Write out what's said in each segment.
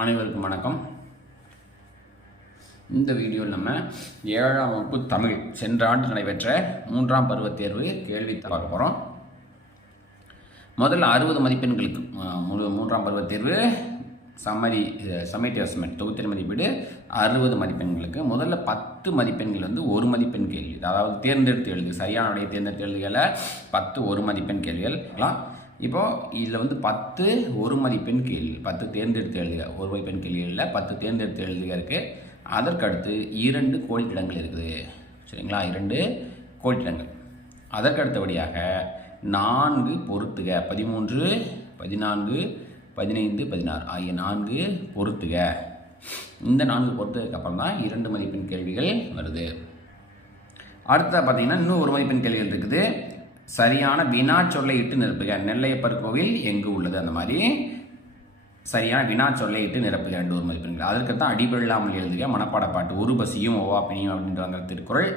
அனைவருக்கும் வணக்கம். இந்த வீடியோவில் நம்ம ஏழாம் வகுப்பு தமிழ் சென்ற ஆண்டு நடைபெற்ற மூன்றாம் பருவத் தேர்வு கேள்வி பார்க்க போகிறோம் முதல்ல அறுபது மதிப்பெண்களுக்கு முழு மூன்றாம் பருவத் தேர்வு சம்மரி சம்மேட்டிவ் அசஸ்மெண்ட் தொகுத்திரை மதிப்பீடு அறுபது மதிப்பெண்களுக்கு. முதல்ல பத்து மதிப்பெண்கள் வந்து ஒரு மதிப்பெண் கேள்வி. அதாவது தேர்ந்தெடுத்து எழுது சரியான விடையை தேர்ந்தெடுத்து எழுதுகளை பத்து ஒரு மதிப்பெண் கேள்விகள். இப்போ இதில் வந்து பத்து ஒரு மதிப்பெண் கேள்வி பத்து தேர்ந்தெடுத்து எழுதுக ஒரு மதிப்பெண் கேள்விகளில் பத்து தேர்ந்தெடுத்து எழுதுக இருக்குது அதற்கடுத்து இரண்டு கோடிக்கிடங்கள் இருக்குது. சரிங்களா? இரண்டு கோடிக்கிடங்கள் அதற்கடுத்தபடியாக நான்கு பொருத்துக பதிமூன்று பதினான்கு பதினைந்து பதினாறு ஆகிய நான்கு பொருத்துக இந்த நான்கு பொறுத்ததுக்கு அப்புறம் தான் இரண்டு மதிப்பெண் கேள்விகள் வருது. அடுத்தது பார்த்தீங்கன்னா இன்னும் ஒரு மதிப்பெண் கேள்விகள் இருக்குது. சரியான வினா சொல்லை இட்டு நிரப்புக. நெல்லையப்பர் கோவில் எங்கு உள்ளது? அந்த மாதிரி சரியான வினா சொல்லை இட்டு நிரப்புக ரெண்டு ஒரு மதிப்பெண்கள். அதற்கு தான் அடிபெல்லாமல் எழுதுக. மனப்பாட பாட்டு ஒரு பசியும் ஓவாப்பினியும் அப்படின்ற அந்த திருக்குறள்.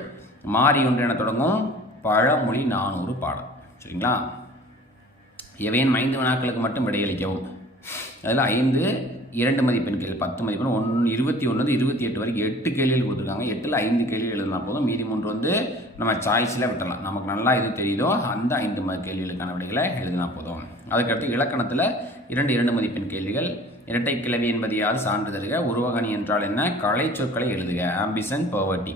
மாறி ஒன்று என தொடங்கும். பழமொழி நானூறு பாடம் சரிங்களா? எவையின் ஐந்து வினாக்களுக்கு மட்டும் விடையளிக்கவும். அதில் ஐந்து இரண்டு மதிப்பெண் கேள்வி பத்து மதிப்பெண் ஒன்று இருபத்தி ஒன்று இருபத்தி எட்டு வரைக்கும் எட்டு கேள்விகள் கொடுத்துருக்காங்க. எட்டில் ஐந்து கேள்வி எழுதினா போதும். மீதி மூன்று வந்து நம்ம சாய்ஸில் விட்டுடலாம் நமக்கு நல்லா எது தெரியுதோ அந்த ஐந்து ம கேள்விகளுக்கான விடைகளை எழுதினா போதும். அதுக்கடுத்து இலக்கணத்தில் இரண்டு இரண்டு மதிப்பெண் கேள்விகள். இரட்டை கிளவி என்பது யார் சான்றிதழ்க உருவகணி என்றால் என்ன? கலை சொற்களை எழுதுக. ஆம்பிசன் பவர்ட்டி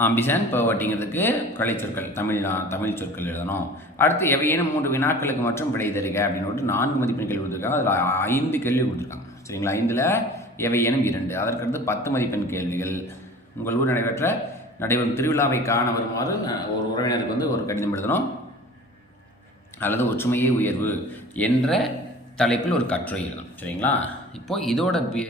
ஆம்பிஷன் பர்வட்டிங்கிறதுக்கு கலைச்சொற்கள் தமிழ் தமிழ் சொற்கள் எழுதணும். அடுத்து எவையேனும் மூன்று வினாக்களுக்கு மற்றும் விடை தருக அப்படின்னு சொல்லிட்டு நான்கு மதிப்பெண் கேள்வி கொடுத்துருக்காங்க. அதில் ஐந்து கேள்வி கொடுத்துருக்காங்க. சரிங்களா? ஐந்தில் எவையேனும் இரண்டு. அதற்கடுத்து பத்து மதிப்பெண் கேள்விகள். உங்கள் ஊர் நடைபெற்ற நடைபெறும் திருவிழாவை காண வருமாறு ஒரு உறவினருக்கு வந்து ஒரு கடிதம் எழுதணும். அல்லது ஒற்றுமையே உயர்வு என்ற தலைப்பில் ஒரு கட்டுரை எழுதணும். சரிங்களா? இப்போது இதோட பே-